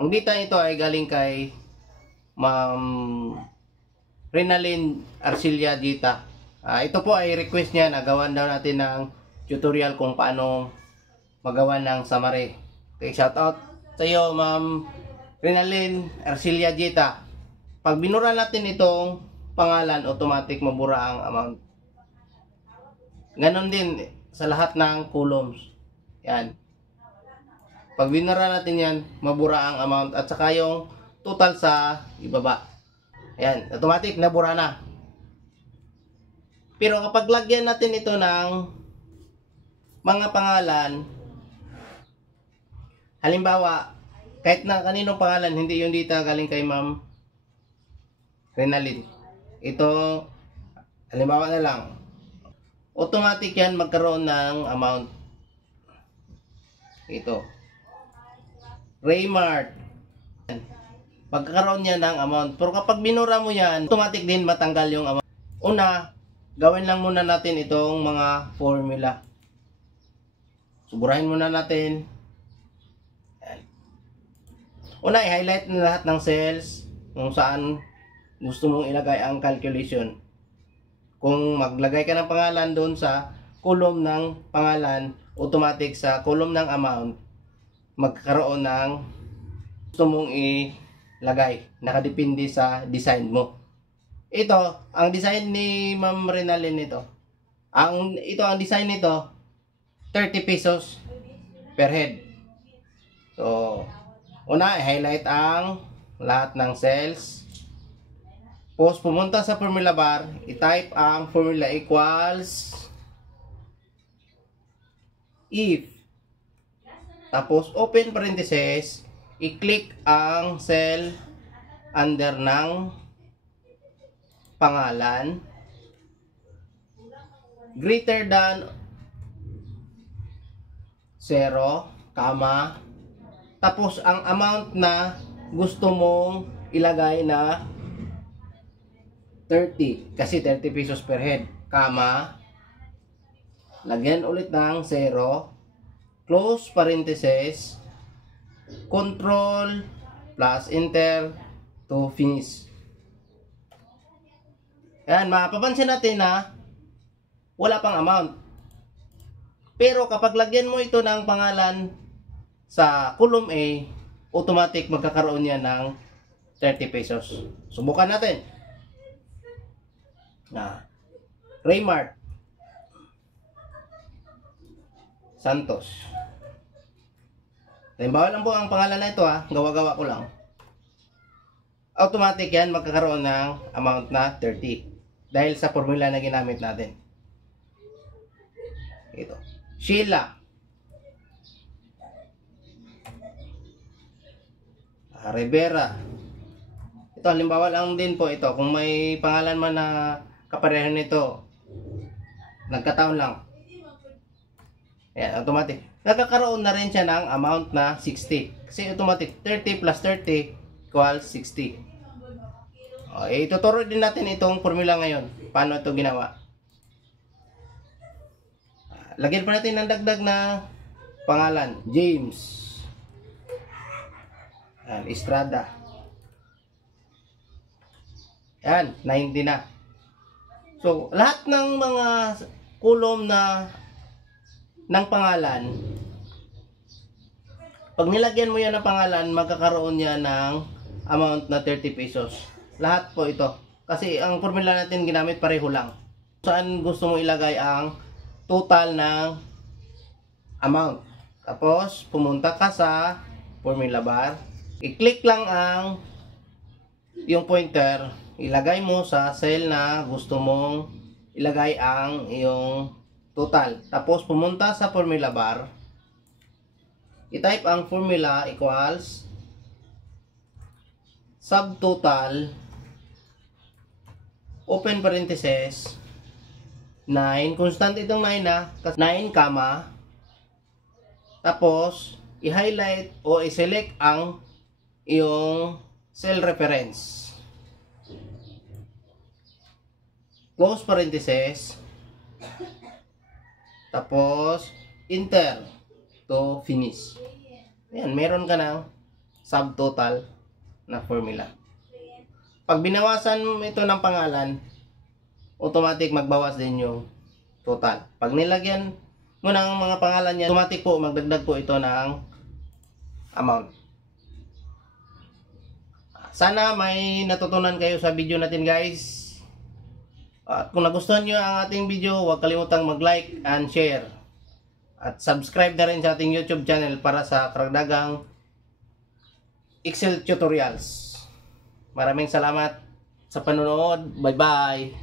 Ang data ito ay galing kay Ma'am Renalyn Arcilia Dita. Ito po ay request niya na gawan daw natin ng tutorial kung paano magawa ng summary. Okay, shout out sa iyo Ma'am Renalyn Arcilia Dita. Pag binura natin itong pangalan, automatic mabura ang amount. Ganon din sa lahat ng columns. Yan. Pag binura natin yan, mabura ang amount at saka yung total sa ibaba. Ayan, automatic nabura na. Pero kapag lagyan natin ito ng mga pangalan, halimbawa, kahit na kaninong pangalan, hindi yung data galing kay Ma'am Renalyn. Ito, halimbawa na lang, automatic yan magkaroon ng amount. Ito. Raymart. Magkakaroon niya ng amount. Pero kapag binura mo yan, automatic din matanggal yung amount. Una, gawin lang muna natin itong mga formula. Suburahin muna natin. Ayan. Una, i-highlight na lahat ng cells kung saan gusto mong ilagay ang calculation. Kung maglagay ka ng pangalan doon sa column ng pangalan, automatic sa column ng amount, magkakaroon ng gusto mong ilagay. Nakadepende sa design mo. Ito, ang design ni Ma'am Renalyn nito. Ang design nito, 30 pesos per head. So, una, i-highlight ang lahat ng cells. Tapos, pumunta sa formula bar, i-type ang formula equals if. Tapos, open parenthesis, i-click ang cell under ng pangalan greater than 0, comma, tapos ang amount na gusto mong ilagay na 30, kasi 30 pesos per head, comma, lagyan ulit ng 0, close parenthesis, control plus enter to finish. Yan, mapapansin natin na wala pang amount. Pero kapag lagyan mo ito ng pangalan sa column A, automatic magkakaroon yan ng 30 pesos. Subukan natin. Raymart Santos. Halimbawa lang po ang pangalan na ito, gawa-gawa ko lang. Automatic yan magkakaroon ng amount na 30 dahil sa formula na ginamit natin. Ito. Sheila Rivera. Ito, halimbawa lang din po ito. Kung may pangalan man na kapareho nito, nagkataon lang. Ayan, automatic. Nagkakaroon na rin siya ng amount na 60. Kasi automatic, 30 plus 30 equals 60. Ituturo din natin itong formula ngayon. Paano ito ginawa? Lagyan pa natin ng dagdag na pangalan. James Estrada. Yan, 90 na. So, lahat ng mga column na ng pangalan, pag nilagyan mo yan ng pangalan, magkakaroon niya ng amount na 30 pesos. Lahat po ito. Kasi ang formula natin ginamit pareho lang. Saan gusto mo ilagay ang total ng amount. Tapos, pumunta ka sa formula bar. I-click lang yung pointer. Ilagay mo sa cell na gusto mong ilagay ang iyong total. Tapos, pumunta sa formula bar. I-type ang formula equals subtotal, open parenthesis, 9, constant itong 9 9, comma, tapos, i-highlight o i-select ang iyong cell reference. Close parenthesis, tapos, enter to finish. Ayan, meron ka ng subtotal na formula. Pag binawasan mo ito ng pangalan, automatic magbawas din yung total. Pag nilagyan mo ng mga pangalan niya, automatic po magdagdag po ito ng amount. Sana may natutunan kayo sa video natin guys. At kung nagustuhan nyo ang ating video, huwag kalimutang mag-like and share. At subscribe na rin sa ating YouTube channel para sa karagdagang Excel tutorials. Maraming salamat sa panonood. Bye-bye!